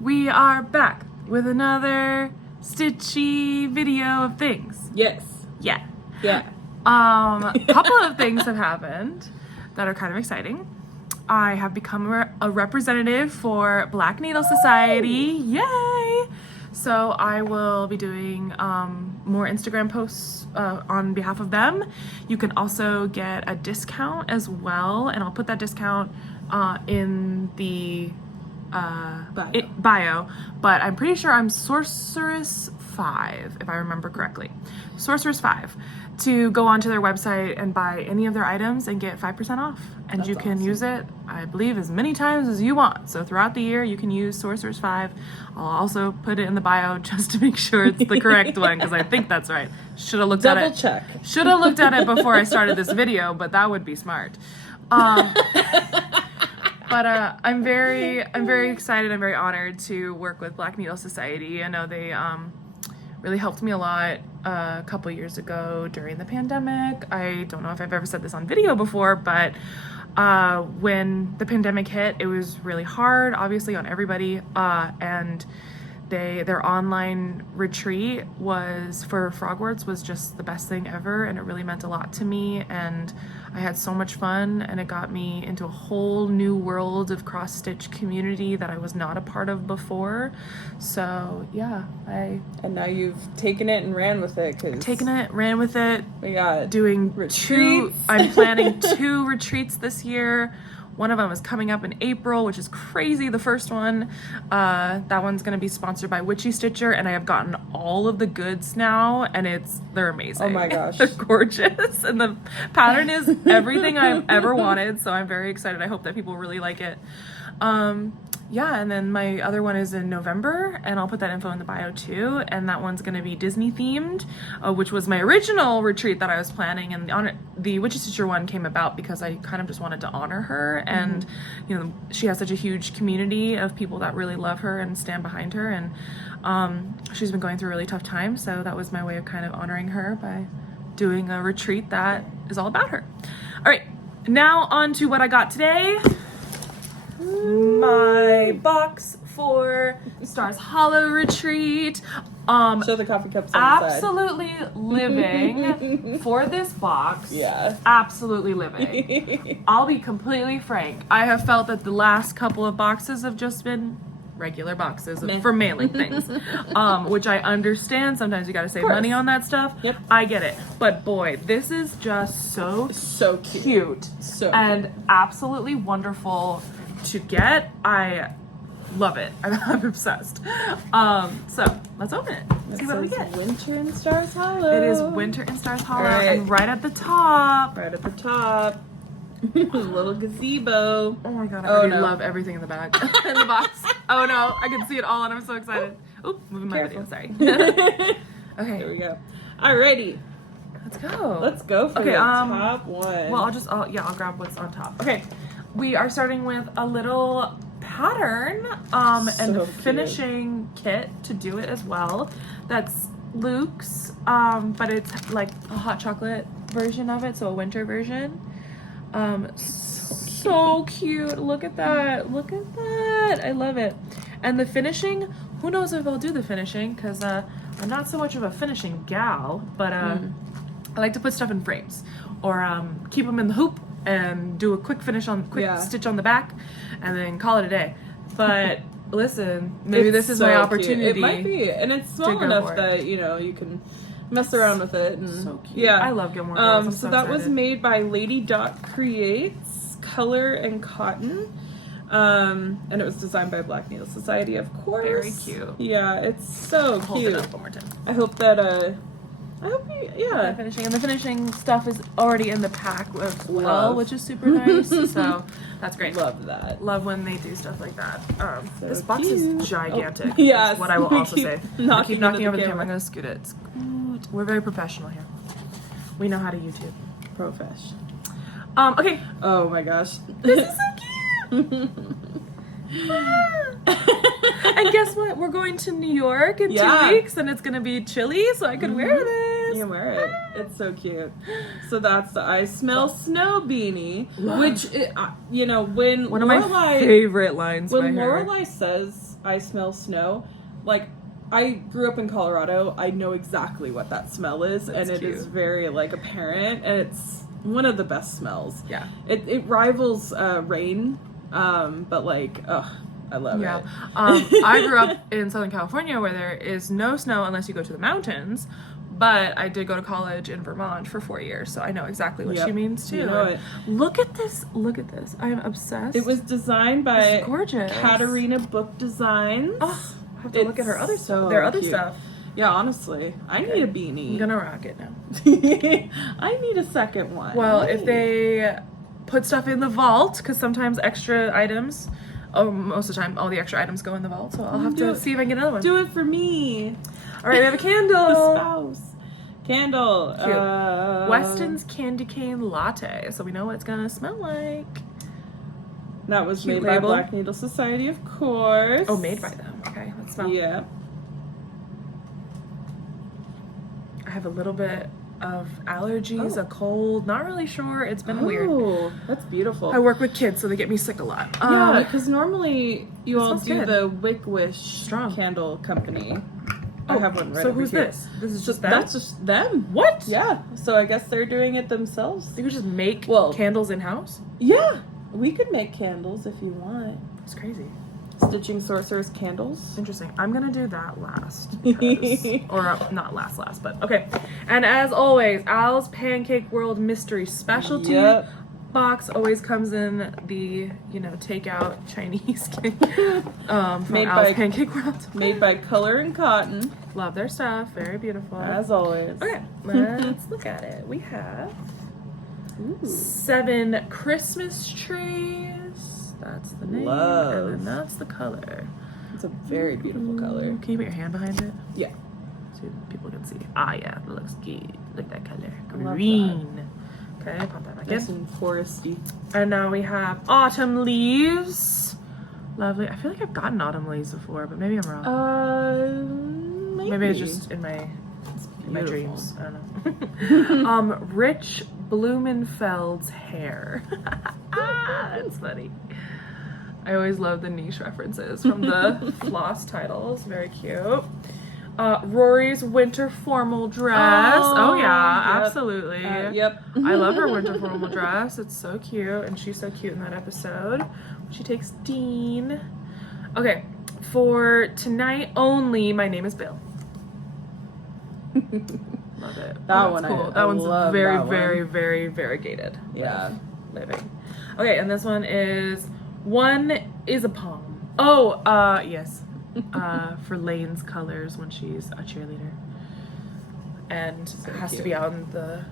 We are back with another stitchy video of things. Yes. Yeah. Yeah. A couple of things have happened that are kind of exciting. I have become a representative for Black Needle Society. Yay! So I will be doing more Instagram posts on behalf of them. You can also get a discount as well, and I'll put that discount in the bio. But I'm pretty sure I'm Sorceress 5, if I remember correctly. Sorceress 5, to go onto their website and buy any of their items and get 5% off. And you can use it, I believe, as many times as you want. So throughout the year, you can use Sorceress 5. I'll also put it in the bio just to make sure it's the correct one, because I think that's right. Should have looked at it. Double check. Should have looked at it before I started this video, but that would be smart. But I'm very excited. I'm very honored to work with Black Needle Society. I know they really helped me a lot a couple years ago during the pandemic. I don't know if I've ever said this on video before, but when the pandemic hit, it was really hard, obviously, on everybody. And their online retreat was for Frogworts was just the best thing ever, and it really meant a lot to me, and I had so much fun, and it got me into a whole new world of cross-stitch community that I was not a part of before. So yeah, And now you've taken it and ran with it. ran with it. We got doing retreats. I'm planning 2 retreats this year. One of them is coming up in April, which is crazy. The first one, that one's going to be sponsored by Witchy Stitcher, and I have gotten all of the goods now, and they're amazing. Oh my gosh. They're gorgeous, and the pattern is everything I've ever wanted, so I'm very excited. I hope that people really like it. Yeah, and then my other one is in November, and I'll put that info in the bio too, and that one's going to be Disney themed, which was my original retreat that I was planning, and the Witchy Stitcher one came about because I kind of just wanted to honor her, and you know, she has such a huge community of people that really love her and stand behind her, and she's been going through a really tough time, so that was my way of kind of honoring her by doing a retreat that is all about her. All right, now on to what I got today. My box for Stars Hollow retreat. Show the coffee cups on the side. Absolutely living for this box. Yeah. Absolutely living. I'll be completely frank. I have felt that the last couple of boxes have just been regular boxes for mailing things, which I understand. Sometimes you got to save money on that stuff. Yep. I get it. But boy, this is just so cute. So and cute. Absolutely wonderful to get. I love it. I'm obsessed. So let's open it. See what we get. Winter in Stars Hollow. It is Winter in Stars Hollow, Right. and right at the top. Right at the top. Little gazebo. Oh my god, I already love everything in the bag. In the box. Oh no, I can see it all and I'm so excited. Oop, moving my video, sorry. Okay. Here we go. Alrighty. Let's go. Let's go for the top one. Well, I'll grab what's on top. Okay. We are starting with a little pattern and a finishing kit to do it as well. That's Luke's, but it's like a hot chocolate version of it, so a winter version. So cute. Look at that. Look at that. I love it. And the finishing, who knows if I'll do the finishing, because I'm not so much of a finishing gal, but I like to put stuff in frames or keep them in the hoop and do a quick finish stitch on the back and then call it a day. But listen, maybe this is my opportunity. It might be, and it's small enough that you can mess around with it. And so cute. Yeah, I love Gilmore Girls. So that was made by Lady Dot Creates, color and cotton, and it was designed by Black Needle Society, of course. Very cute. Yeah, it's so Hold cute. it up one more time. I hope that The finishing stuff is already in the pack as well, which is super nice. So that's great. Love that. Love when they do stuff like that. So this box is gigantic. Yes. Is what I will also say. I keep knocking over the camera. I'm gonna scoot it. Scoot. We're very professional here. We know how to YouTube. Profesh. Okay. Oh my gosh. This is so cute. And guess what? We're going to New York in 2 weeks, and it's gonna be chilly, so I could wear this. You can wear it. It's so cute. So that's the I Smell Snow beanie, which when one of my favorite lines. When Lorelai says I smell snow. Like, I grew up in Colorado. I know exactly what that smell is, That's and it cute. is very, like, apparent, and it's one of the best smells. Yeah. It rivals rain, but, like, I love Yeah. it. I grew up in Southern California where there is no snow unless you go to the mountains. But I did go to college in Vermont for 4 years, so I know exactly what Yep. she means too. You know it. Look at this. Look at this. I am obsessed. It was designed by It's gorgeous. Katarina Book Designs. Oh, I have to look at her other It's stuff. so Their other cute. stuff. Yeah, honestly. I need a beanie. I'm gonna rock it now. I need a second one. Well, Wait. if they put stuff in the vault, because sometimes extra items, most of the time, all the extra items go in the vault, so I'll have to see if I can get another one. Do it for me. All right, we have a candle. The spouse. Candle. Cute. Weston's Candy Cane Latte, so we know what it's gonna smell like. That was Cute made by label. Black Needle Society, of course. Oh, made by them. Okay, let's smell. Yeah. I have a little bit of allergies, a cold, not really sure. It's been weird. Oh, that's beautiful. I work with kids, so they get me sick a lot. Yeah, because normally you this all smells do good. the Wick Wish Strong. candle company. I have one right So over who's here. this? This is just them? That's just them. What? Yeah. So I guess they're doing it themselves. You could just make Well- candles in house? Yeah. We could make candles if you want. It's crazy. Stitching Sorcerer's candles. Interesting. I'm gonna do that last. because- or not last, but okay. And as always, Al's Pancake World Mystery Specialty Yep. box always comes in the, takeout Chinese cake from Made Al's by- Pancake World. Made by Color and Cotton, Love their stuff. Very beautiful. as always. Okay, let's look at it. We have 7 Christmas trees. That's the name. Love. And then that's the color. It's a very beautiful color. Can you put your hand behind it? Yeah. So people can see. Ah, yeah, it looks good. Look at that color. love Green. Okay, pop that back Nice in. and foresty. And now we have autumn leaves. Lovely. I feel like I've gotten autumn leaves before, but maybe I'm wrong. Maybe. Maybe it's just in my beautiful. dreams. I don't know. Rich Blumenfeld's hair. That's funny. I always love the niche references from the Floss titles. Very cute. Rory's winter formal dress. Oh, yeah, yep. absolutely. Yep. I love her winter formal dress. It's so cute, and she's so cute in that episode. She takes Dean. Okay, for tonight only, my name is Bill. Love it. That one cool. I That one's love very, that one. very, very variegated. Yeah. Living. Okay, and this one is One is a Palm. Oh, yes. For Lane's colors when she's a cheerleader. And So it has to cute. be out in the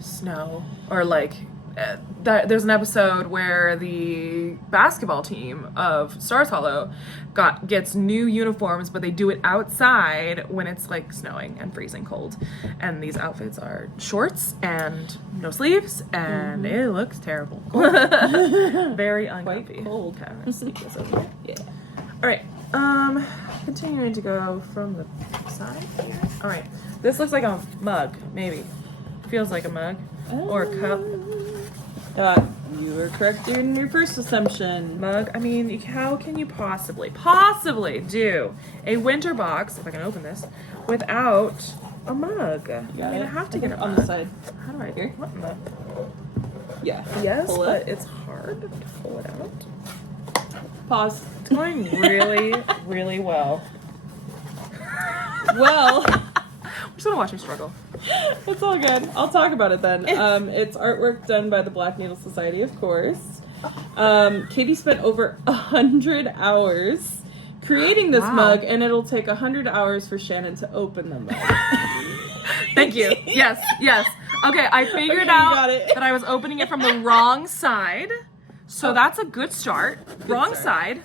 snow. Or like, there's an episode where the basketball team of Stars Hollow gets new uniforms, but they do it outside when it's like snowing and freezing cold. And these outfits are shorts and no sleeves, and it looks terrible. Very uncomfy. Quite cold. Okay, I'm gonna sneak this over here. Yeah. All right. Continuing to go from the side here. All right. This looks like a mug, maybe. Feels like a mug or a cup. You were correct in your first assumption. Mug. I mean, how can you possibly do a winter box, if I can open this, without a mug? I mean, I have to get a on mug. the side. How do I Here. What in the? Yeah. Yes, Pull but it. it's hard to pull it out. Pause. It's going really, really well. Well, I'm just gonna watch me struggle. it's all good. I'll talk about it then. It's artwork done by the Black Needle Society, of course. Katie spent over 100 hours creating this Wow. mug, and it'll take 100 hours for Shannon to open the mug. Thank you. Yes, yes. Okay, I figured Okay, you out got it. that I was opening it from the wrong side. So that's a good start. Wrong start. side.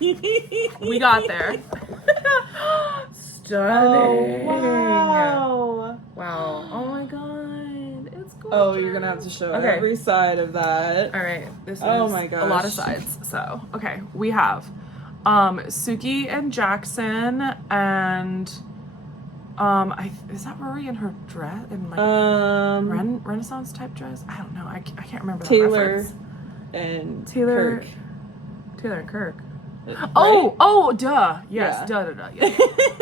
We got there. Stunning. Oh, wow. Wow. Oh my god. It's gorgeous. Oh, you're gonna have to show Okay. every side of that. All right. This is Oh my a lot of gosh. sides. So, okay. We have Suki and Jackson and is that Rory in her dress in like Renaissance type dress? I don't know. I can't remember that Taylor reference. and Taylor Kirk. Taylor and Kirk. Duh. Yes, Yeah. duh. Yeah.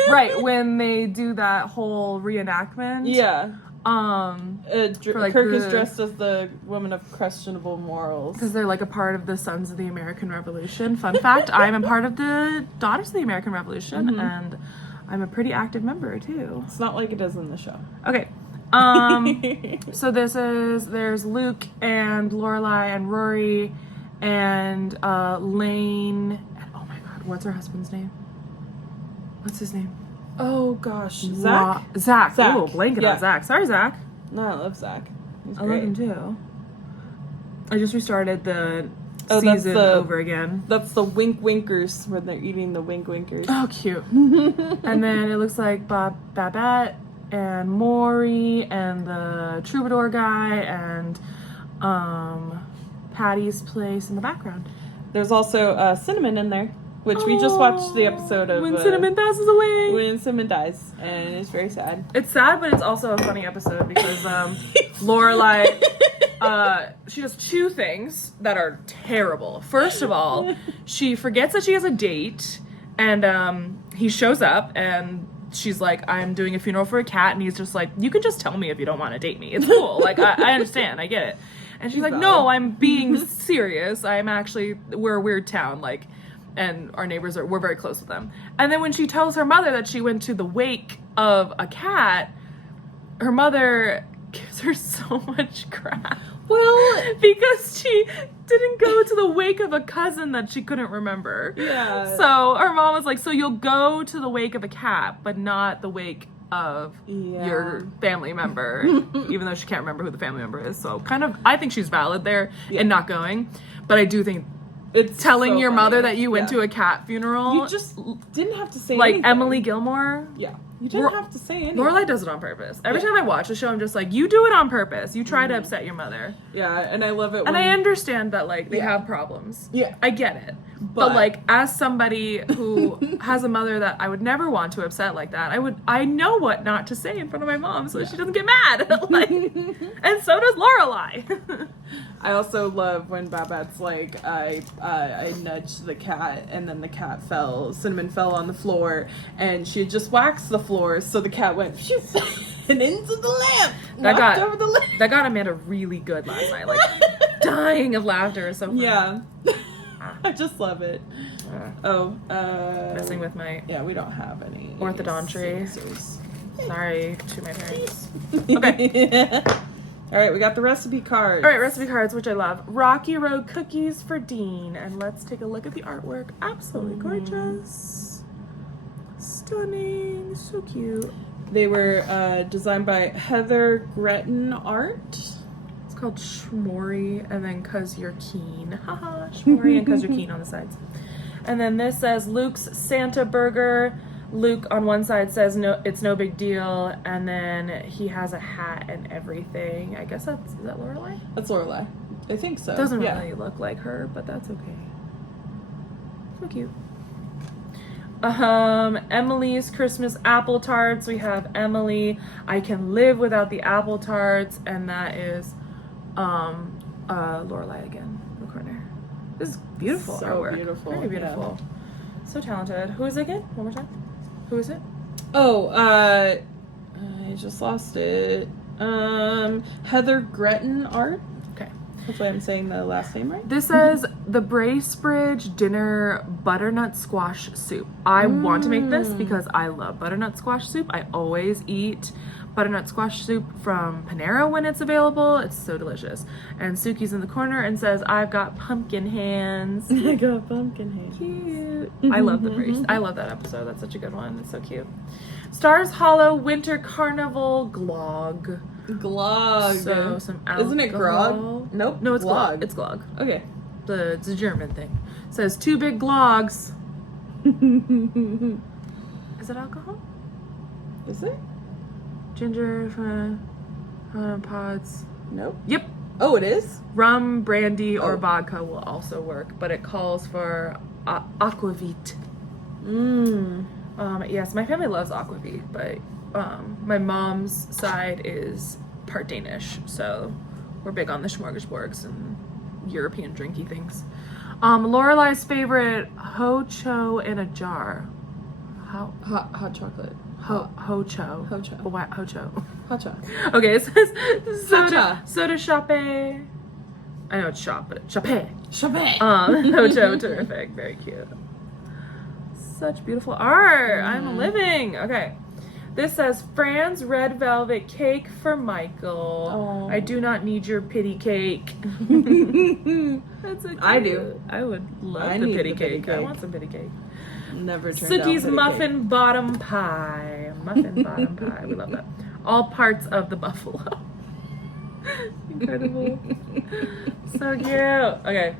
Right, when they do that whole reenactment. Yeah. For, like, Kirk is dressed as the woman of questionable morals. Because they're like a part of the Sons of the American Revolution. Fun fact, I'm a part of the Daughters of the American Revolution, and I'm a pretty active member too. It's not like it is in the show. Okay. So there's Luke and Lorelai and Rory and Lane and oh my god, what's her husband's name? What's his name? Oh gosh, Zach. Zach. Zach. Oh, blanket on Zach. Sorry, Zach. No, I love Zach. He's I love great. him too. I just restarted the that's season over again. That's the Wink Winkers when they're eating the Wink Winkers. Oh, cute. And then it looks like Babette and Maury and the troubadour guy and Patty's place in the background. There's also Cinnamon in there, which we just watched the episode of when Cinnamon passes away. When Cinnamon dies, and it's very sad. It's sad, but it's also a funny episode because Lorelai, she does two things that are terrible. First of all, she forgets that she has a date, and he shows up, and she's like, I'm doing a funeral for a cat, and he's just like, you can just tell me if you don't want to date me. It's cool. Like, I understand. I get it. And she's like, no, I'm being serious. We're a weird town, like, and our neighbors we're very close with them. And then when she tells her mother that she went to the wake of a cat, her mother gives her so much crap. Well, because she didn't go to the wake of a cousin that she couldn't remember. Yeah. So her mom was like, so you'll go to the wake of a cat, but not the wake of your family member, even though she can't remember who the family member is. So I think she's valid there in not going. But I do think it's telling your mother that you went to a cat funeral. You just didn't have to say like anything. Emily Gilmore. Yeah. You didn't have to say anything. Lorelai does it on purpose. Every time I watch the show, I'm just like, you do it on purpose. You try to upset your mother. Yeah, and I love it And I understand that, like, they have problems. Yeah. I get it. But like, as somebody who has a mother that I would never want to upset like that, I know what not to say in front of my mom so she doesn't get mad. Like, and so does Lorelai. I also love when Babette's like, I nudged the cat, and then the cat fell. Cinnamon fell on the floor, and she had just waxed the floor, so the cat went and into the lamp. Over the lamp. That got Amanda really good last night, like dying of laughter. It's so funny. Yeah. I just love it. Messing with my we don't have any orthodontry. Scissors. Sorry to my parents. Okay. All right, we got the recipe cards. All right, recipe cards, which I love. Rocky Road cookies for Dean. And let's take a look at the artwork. Absolutely gorgeous. Stunning. So cute. They were designed by Heather Gretton Art. It's called Shmori, and then 'Cause You're Keen. Haha, Shmori and 'Cause You're Keen on the sides. And then this says Luke's Santa Burger. Luke on one side says no, it's no big deal, and then he has a hat and everything. I guess is that Lorelai? That's Lorelai. I think so. Doesn't really look like her, but that's okay. So cute. Emily's Christmas apple tarts. We have Emily. I can live without the apple tarts, and that is Lorelai again in the corner. This is beautiful artwork. Beautiful. Very beautiful. Yeah. So talented. Who is it again? One more time. Who is it? Oh, I just lost it. Heather Gretton Art. Okay. Hopefully I'm saying the last name right. This says the Bracebridge Dinner Butternut Squash Soup. I want to make this because I love butternut squash soup. I always eat butternut squash soup from Panera when it's available. It's so delicious. And Suki's in the corner and says, I've got pumpkin hands. I got pumpkin hands. Cute. I love the Brace. I love that episode. That's such a good one. It's so cute. Stars Hollow Winter Carnival Glog. Glog. So some alcohol. Isn't it grog? Nope. No, it's glog. glog. It's glog. Okay. It's a German thing. It says 2 big glogs. Is it alcohol? Is it? Ginger pods. Nope. Yep. Oh, it is? Rum, brandy, or vodka will also work, but it calls for aquavit. Yes, my family loves aquavit, but my mom's side is part Danish, so we're big on the smorgasbords and European drinky things. Lorelai's favorite Ho-Cho in a jar. Hot chocolate. Ho-Cho. Ho-Cho. What? Ho-Cho. Hot chocolate. Okay, it says Cha-cha. soda chape. I know it's shop, but it's chape. Champagne. Ho-Cho, terrific. Very cute. Such beautiful art. I'm living. Okay. This says Fran's red velvet cake for Michael. Aw. I do not need your pity cake. That's so cute. I do. I would love I the need pity the pity cake. I cake. want some pity cake. Never turned Sookie's down muffin bottom pie. Muffin bottom pie. We love that. All parts of the buffalo. Incredible. So cute. Okay.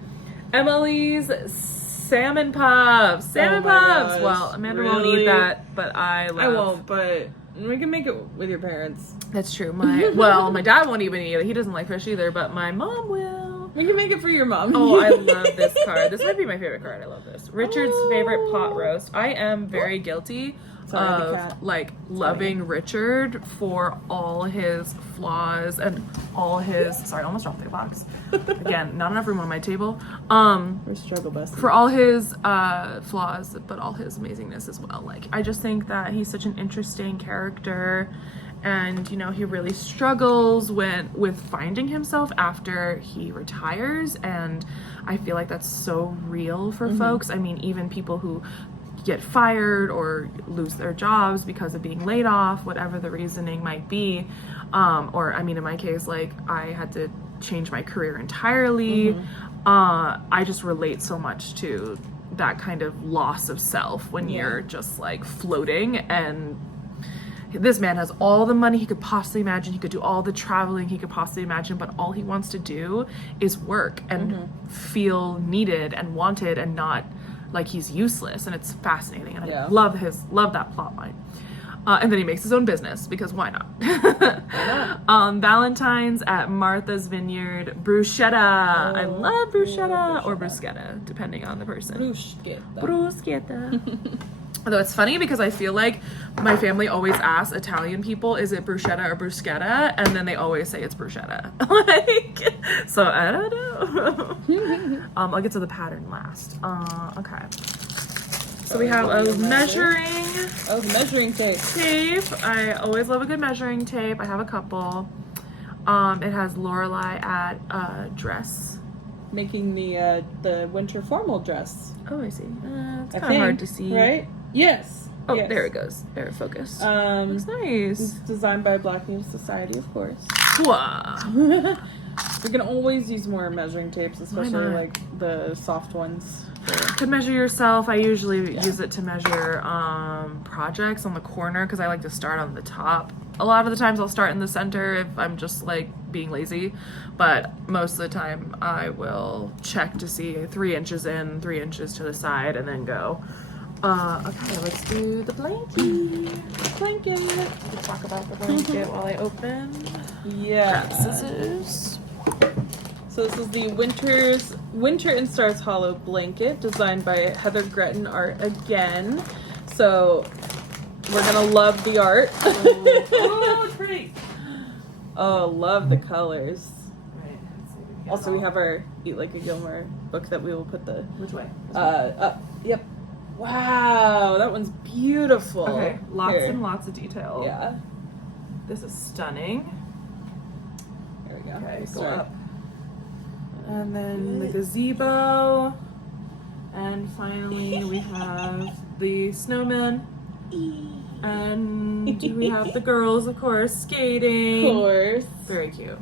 Emily's salmon puffs. Salmon Oh my puffs. gosh, Well, Amanda won't really? eat that, but I love. I won't, but we can make it with your parents. That's true. My dad won't even eat it. He doesn't like fish either, but my mom will. We can make it for your mom. Oh, I love this card. This might be my favorite card. I love this. Richard's favorite pot roast. I am very guilty Sorry, the of cat. like loving Richard for all his flaws and all his. Sorry, I almost dropped the box. Again, not enough room on my table. We're struggle bus. For all his flaws, but all his amazingness as well. Like, I just think that he's such an interesting character, and you know, he really struggles with finding himself after he retires, and I feel like that's so real for folks. I mean, even people who get fired or lose their jobs because of being laid off, whatever the reasoning might be, or I mean, in my case, like, I had to change my career entirely. I just relate so much to that kind of loss of self when you're just like floating, and this man has all the money he could possibly imagine. He could do all the traveling he could possibly imagine, but all he wants to do is work and feel needed and wanted and not like he's useless. And it's fascinating, and I love that plot line. And then he makes his own business, because why not? Valentine's at Martha's Vineyard bruschetta. I love bruschetta, or bruschetta, depending on the person. Bruschetta. Although it's funny, because I feel like my family always asks Italian people, is it bruschetta or bruschetta? And then they always say it's bruschetta. Like, so I don't know. I'll get to the pattern last. Okay. So we have a measuring tape. I always love a good measuring tape. I have a couple. It has Lorelai at dress. Making the winter formal dress. Oh, I see. It's kind of hard to see. Right? Yes. Oh, yes. there it goes. There, it focused. Looks nice. It's designed by Black Needle Society, of course. Wow. We can always use more measuring tapes, especially like the soft ones. To measure yourself, I usually use it to measure projects on the corner, because I like to start on the top. A lot of the times I'll start in the center if I'm just like being lazy, but most of the time I will check to see 3 inches in, 3 inches to the side, and then go. Okay, let's do the blanket. We'll talk about the blanket while I open. Yeah. Scissors. So this is the Winter and Stars Hollow Blanket, designed by Heather Gretton Art again. So we're gonna love the art. Oh, it's pretty. Oh, love the colors. Right, let's see if we can Also, we have our Eat Like a Gilmore book that we will put the which way? up. Yep. Wow, that one's beautiful. Okay, lots Here. and lots of detail. Yeah. This is stunning. There we go. Okay, We'll go start. up. And then the gazebo. And finally we have the snowman. And we have the girls, of course, skating. Of course. Very cute.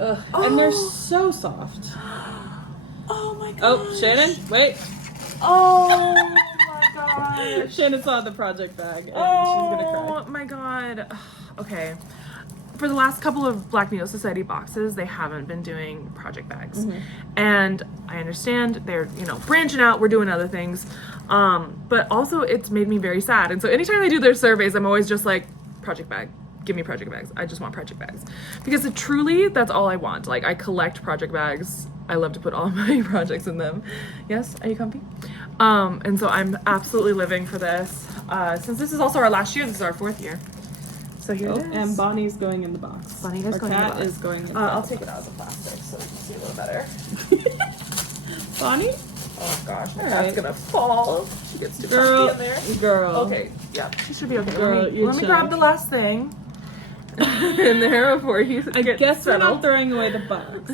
Ugh. And they're so soft. Oh my god. Oh, Shannon, wait. Oh my gosh. Shannon saw the project bag and she's gonna cry. Oh my god. Okay. For the last couple of Black Needle Society boxes, they haven't been doing project bags. And I understand they're, branching out, we're doing other things. But also it's made me very sad. And so anytime they do their surveys, I'm always just like, project bag. Give me project bags. I just want project bags. Because truly, that's all I want. Like, I collect project bags. I love to put all of my projects in them. Yes? Are you comfy? And so I'm absolutely living for this. Since this is also our last year, this is our 4th year. So here it is. And Bonnie's going in the box. Bonnie is Our going in the cat box. is going in the I'll box. take it out of the plastic so we can see a little better. Bonnie? Oh gosh, my All cat's right. gonna fall. She gets too Girl. comfy in there. Girl. Okay, yeah, she should be okay. Girl, let me you're grab chilling. the last thing in there before you I get guess we're not settled. throwing away the box.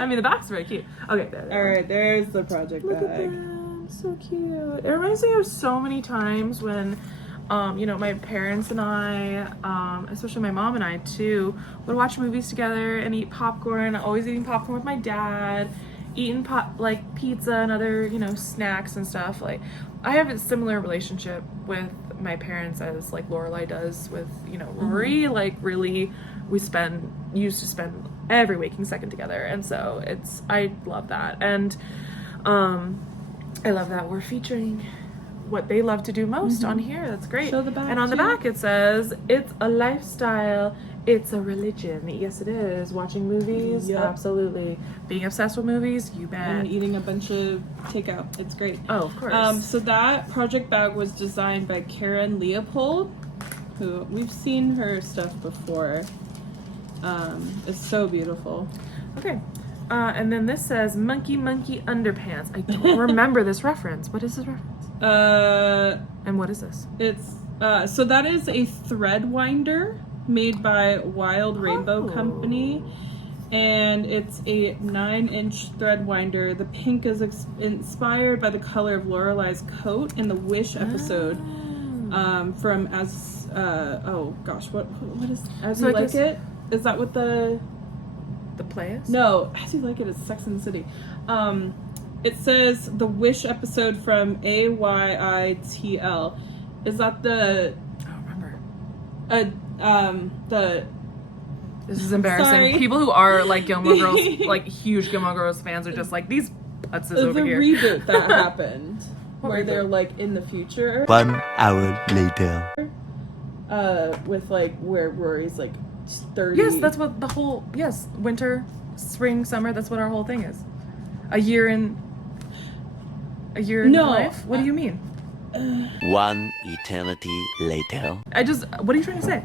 I mean, the box is very cute. Okay, there. All right, there's the project Look at bag. them, so cute. It reminds me of so many times when, you know, my parents and I, especially my mom and I too, would watch movies together and eat popcorn. Always eating popcorn with my dad, eating like pizza and other, you know, snacks and stuff. Like, I have a similar relationship with my parents as like Lorelai does with, you know, Rory. Like, really, we used to spend every waking second together, and so I love that. And I love that we're featuring what they love to do most on here. That's great. Show the back, and on the too. back it says, it's a lifestyle, it's a religion. Yes, it is. Watching movies, Yep. absolutely. Being obsessed with movies, you bet. And eating a bunch of takeout. It's great. Oh, of course. So that project bag was designed by Karen Leopold, who we've seen her stuff before. It's so beautiful. Okay. And then this says monkey underpants. I don't remember this reference. What is this reference? And what is this? It's so that is a thread winder made by Wild Rainbow Company, and it's a 9-inch thread winder. The pink is inspired by the color of Lorelai's coat in the Wish episode. From As oh gosh, what is As So You I Like guess- It? Is that what the play is? No, As You Like It is Sex and the City. It says the Wish episode from AYITL. Is that the I don't remember. the This is embarrassing. Sorry. People who are like Gilmore Girls, like huge Gilmore Girls fans, are just like, these putzes the over here. reboot that happened What where reboot? they're like in the future 1 hour later. with like where Rory's like 30. Yes, that's what the whole, yes, winter, spring, summer, that's what our whole thing is. A year in No, life? What do you mean? 1 eternity later. What are you trying to say?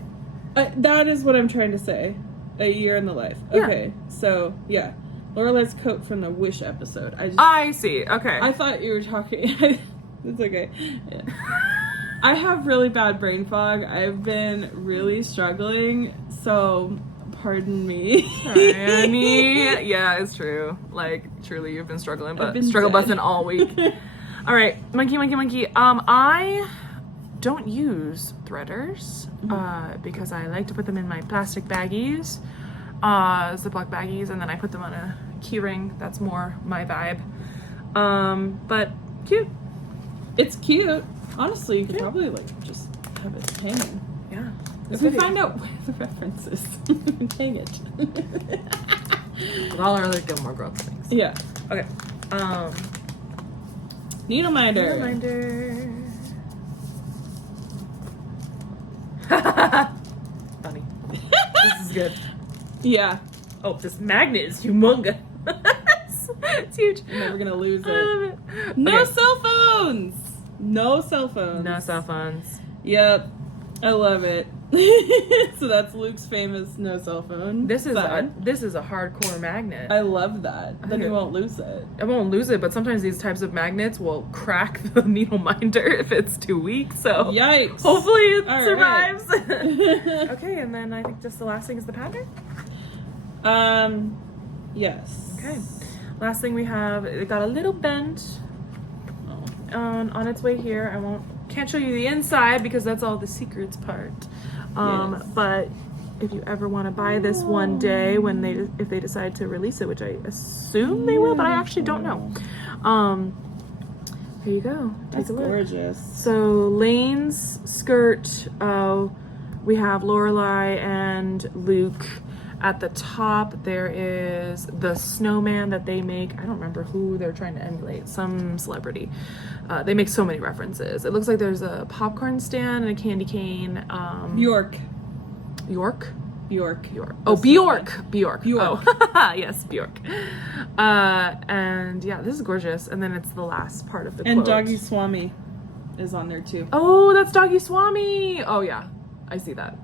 That is what I'm trying to say. A year in the life. Yeah. Okay, so yeah, Lorelai's coat from the Wish episode. I see, okay. I thought you were talking. It's okay. Yeah. I have really bad brain fog. I've been really struggling, so pardon me. Annie. Yeah, it's true. Like, truly, you've been struggling, I've but been struggle dead. busting all week. All right, monkey. I don't use threaders because I like to put them in my plastic baggies, Ziploc baggies, and then I put them on a key ring. That's more my vibe. But cute. It's cute. Honestly, you could probably like just have it hanging. Yeah. If we find out where the reference is, hang it. With all our other Gilmore Girls things. Yeah. Okay. Needle minder. Reminder. Funny. This is good. Yeah. Oh, this magnet is humongous. It's huge. I'm never gonna lose I it. love it. No Okay. cell phones. No cell phones. No cell phones. Yep. I love it. So that's Luke's famous no cell phone. This is sign. a hardcore magnet. I love that. Then you Okay. won't lose it. I won't lose it, but sometimes these types of magnets will crack the needle minder if it's too weak. So Yikes. hopefully it All survives. Okay, and then I think just the last thing is the pattern. Yes. Okay. Last thing we have, it got a little bent Oh. on its way here. Can't show you the inside because that's all the secrets part. Yes. But if you ever want to buy this one day if they decide to release it, which I assume they will, but I actually don't know. Here you go. Take That's a look. gorgeous. So Lane's skirt, we have Lorelai and Luke. At the top, there is the snowman that they make. I don't remember who they're trying to emulate. Some celebrity. They make so many references. It looks like there's a popcorn stand and a candy cane. Bjork. York? Bjork. Oh, Bjork. Bjork. Bjork. Oh, yes, Bjork. And yeah, this is gorgeous. And then it's the last part of the And quote. Doggy Swami is on there too. Oh, that's Doggy Swami. Oh, yeah. I see that.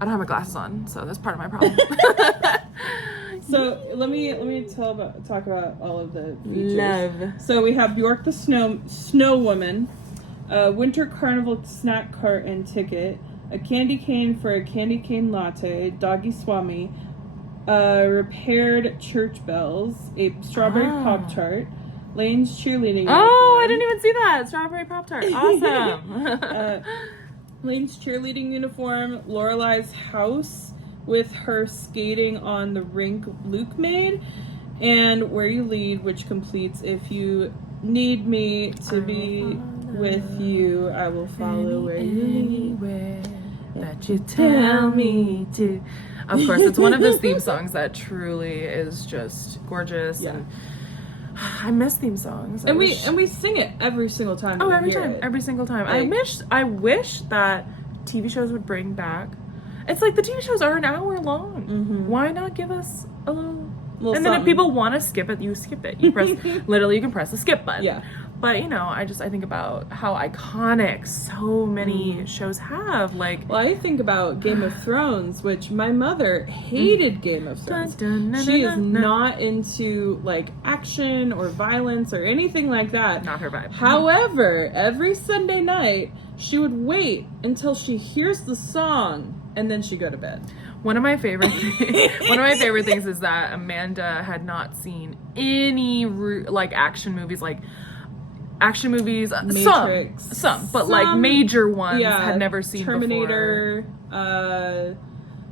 I don't have my glasses on, so that's part of my problem. So let me talk about all of the features. Love. So we have Bjork the Snow Woman, a Winter Carnival snack cart and ticket, a candy cane for a candy cane latte, Doggy Swami, repaired church bells, a strawberry Pop-Tart, Lane's cheerleading Oh, uniform. I didn't even see that. Strawberry Pop-Tart. Awesome. Lane's cheerleading uniform, Lorelai's house with her skating on the rink Luke made, and Where You Lead, which completes If You Need Me to Be With You, I Will Follow Where You Lead. That you tell me to. Of course, it's one of those theme songs that truly is just gorgeous. Yeah. And I miss theme songs. And we sing it every single time. Oh, we every hear time, it. every single time. Like, I wish that TV shows would bring back. It's like the TV shows are an hour long. Mm-hmm. Why not give us a little? And then something. if people want to skip it, you skip it. You press literally, you can press the skip button. Yeah. But you know, I think about how iconic so many shows have. Like, Well, I think about Game of Thrones, which my mother hated Game of Thrones. She is not into like action or violence or anything like that. not her vibe. However, every Sunday night, she would wait until she hears the song and then she'd go to bed. One of my favorite things is that Amanda had not seen any like action movies, Matrix. some, but like major ones Yeah, had never seen Terminator, before.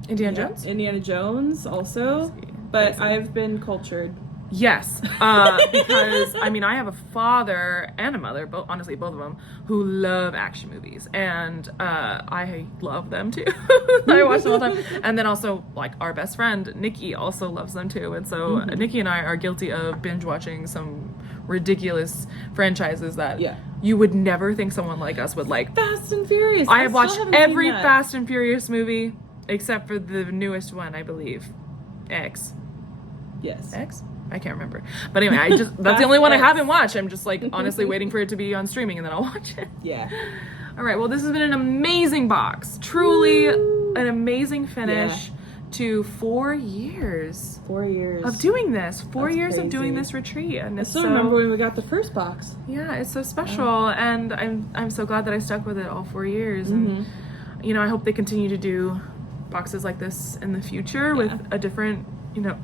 Indiana Jones? Indiana Jones also. But I've been cultured. Yes, because I mean, I have a father and a mother, both of them, who love action movies, and I love them too. I watch them all the time, and then also like our best friend Nikki also loves them too, and so Nikki and I are guilty of binge watching some ridiculous franchises that you would never think someone like us would like. Fast and Furious. I have still watched haven't every seen that. Fast and Furious movie except for the newest one, I believe, X. Yes. X? I can't remember. But anyway, that's the only one I haven't watched. I'm just like honestly waiting for it to be on streaming and then I'll watch it. Yeah. All right, well, this has been an amazing box. Truly an amazing finish to 4 years. 4 years. Of doing this. 4 That's years of doing crazy. this retreat. And I it's still so, remember when we got the first box. yeah, it's so special. And I'm so glad that I stuck with it all 4 years. And, you know, I hope they continue to do boxes like this in the future with a different, you know,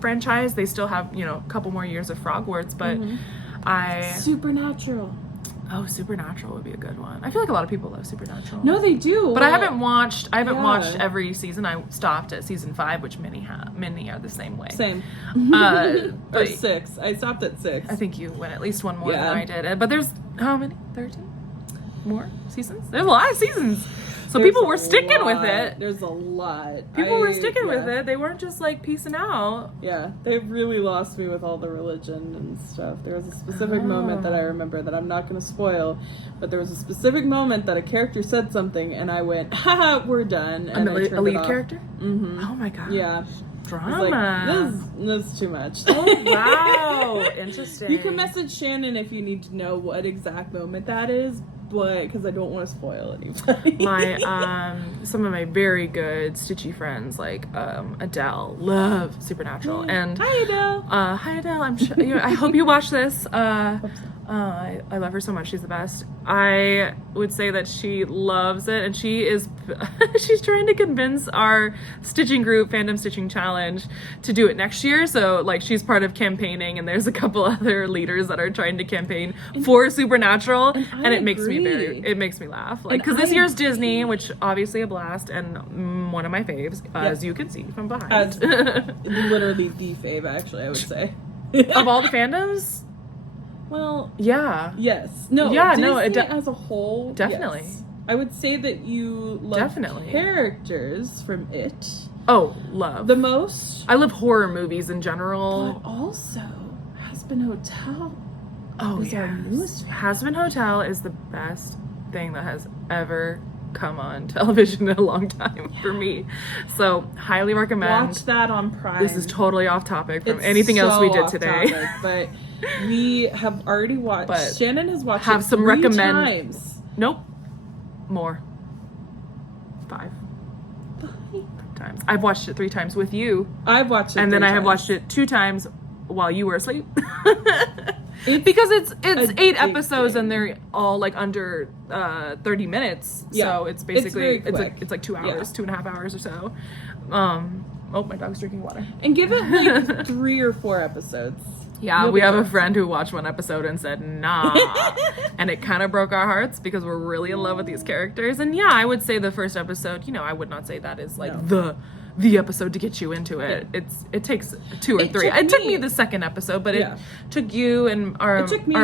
franchise. They still have, you know, a couple more years of Frogwarts, but Supernatural. Supernatural would be a good one. I feel like a lot of people love Supernatural. No, they do. But I haven't watched every season. I stopped at season 5, which many are the same way. Same. Or Or 6. I stopped at 6. I think you went at least one more than I did. But there's how many? 13 more seasons? There's a lot of seasons. So people were sticking with it. There's a lot. People were sticking with it. They weren't just like piecing out. Yeah, they've really lost me with all the religion and stuff. There was a specific moment that I remember that I'm not going to spoil, but there was a specific moment that a character said something and I went, haha, we're done. And A lead character? Mm-hmm. Oh my god. Yeah. Drama. Like, this is too much. Oh wow. Interesting. You can message Shannon if you need to know what exact moment that is, but because I don't want to spoil anybody. My some of my very good stitchy friends like Adele love Supernatural and Hi Adele. Hi Adele. I'm sure I hope you watch this. I love her so much. She's the best. I would say that she loves it, and she's trying to convince our stitching group, Fandom Stitching Challenge, to do it next year. So like she's part of campaigning, and there's a couple other leaders that are trying to campaign for Supernatural, and it makes me laugh. Like because this year's Disney, which obviously a blast, and one of my faves, as you can see from behind. Literally the fave, actually, I would say. Of all the fandoms. Well, yeah. Yes. No. Yeah. Disney No. as a whole. Definitely. Yes. I would say that you love characters from it. Oh, love the most. I love horror movies in general. But also, Has-Been Hotel. Is our newest. Has-Been Hotel is the best thing that has ever come on television in a long time for me. So highly recommend. Watch that on Prime. This is totally off topic from anything else we did today. Topic, but we have already watched. But Shannon has watched have it some 3 times. Nope. More. 5. times. I've watched it 3 times with you, I've watched it, and then 3 I have times. watched it 2 times while you were asleep. Because it's 8 episodes and they're all like under 30 minutes. Yeah. So it's basically very quick. it's like 2 hours, Yeah. 2.5 hours or so. Oh, my dog's drinking water. And give it like 3 or 4 episodes. Yeah, You'll we be have a good. friend who watched 1 episode and said, nah. And it kind of broke our hearts because we're really in love with these characters. And yeah, I would say the first episode, I would not say that is like the episode to get you into it. It takes 2 or 3. It took me the second episode, but it took you and our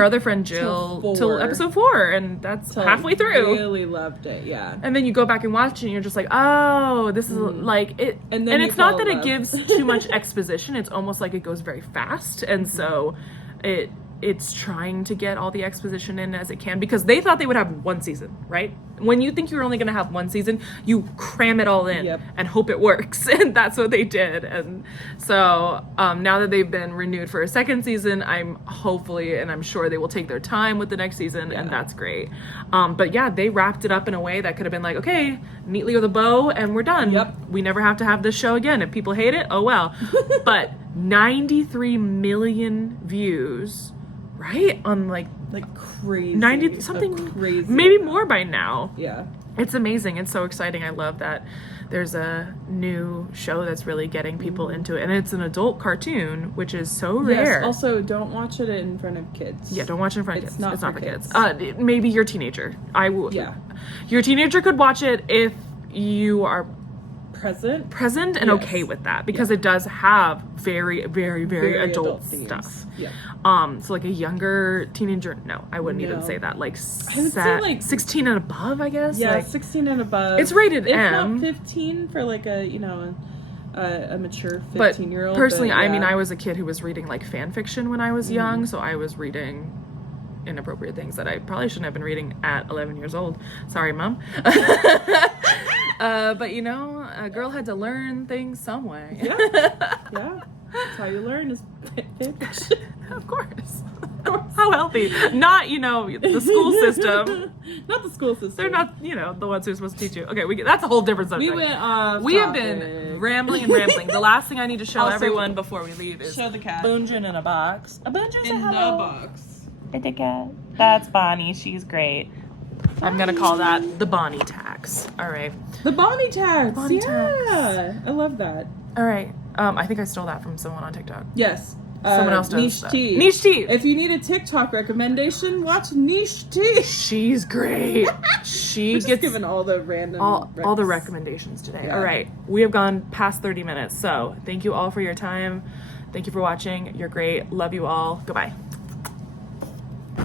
other friend Jill till episode 4, and that's halfway through. Really loved it, yeah. And then you go back and watch it and you're just like, oh, this is like it. And And you it's not fall that in it love. gives too much exposition. It's almost like it goes very fast. And so it's trying to get all the exposition in as it can, because they thought they would have 1 season, right? When you think you're only going to have 1 season, you cram it all in and hope it works. And that's what they did. And so now that they've been renewed for a 2nd season, I'm sure they will take their time with the next season, and that's great. But yeah, they wrapped it up in a way that could have been like, okay, neatly with a bow, and we're done. Yep. We never have to have this show again. If people hate it, oh well. But 93 million views, right? On like crazy. 90 something, crazy maybe amount. more by now. Yeah. It's amazing. It's so exciting. I love that there's a new show that's really getting people into it. And it's an adult cartoon, which is so rare. Yes, also don't watch it in front of kids. Yeah, don't watch it in front of It's kids. not It's not for for kids. kids. Maybe your teenager. Yeah. Your teenager could watch it if you are Present and Yes. okay with that, because it does have very, very, very, adult themes. stuff. Yeah. So like a younger teenager, no, I wouldn't even No. say that. Like, I would say, like, 16 and above, I guess. Yeah, Like, 16 and above. it's rated if M. not 15 for like a mature but 15-year-old. personally, but, I mean, yeah. I was a kid who was reading like fan fiction when I was young, so I was reading inappropriate things that I probably shouldn't have been reading at 11 years old. Sorry, Mom. But a girl had to learn things some way. Yeah. Yeah. That's how you learn is fan fiction. Of course. How healthy. Not, the school system. Not the school system. They're not, the ones who are supposed to teach you. Okay, that's a whole different subject. We went off We have topic. been rambling and rambling. The last thing I need to show Also, everyone before we leave is show the cat. Boonjin in a box. A Boonjin In the box. The cat. That's Bonnie. She's great. I'm gonna call that the Bonnie tax. All right. The Bonnie tags. Bonnie Yeah. I love that. All right. I think I stole that from someone on TikTok. Yes. Someone else does. Niche that. Tea. Niche Tea. If you need a TikTok recommendation, watch Niche Tea. She's great. She Just gets given all the random all the recs. recommendations today. Yeah. All right. We have gone past 30 minutes. So thank you all for your time. Thank you for watching. You're great. Love you all. Goodbye.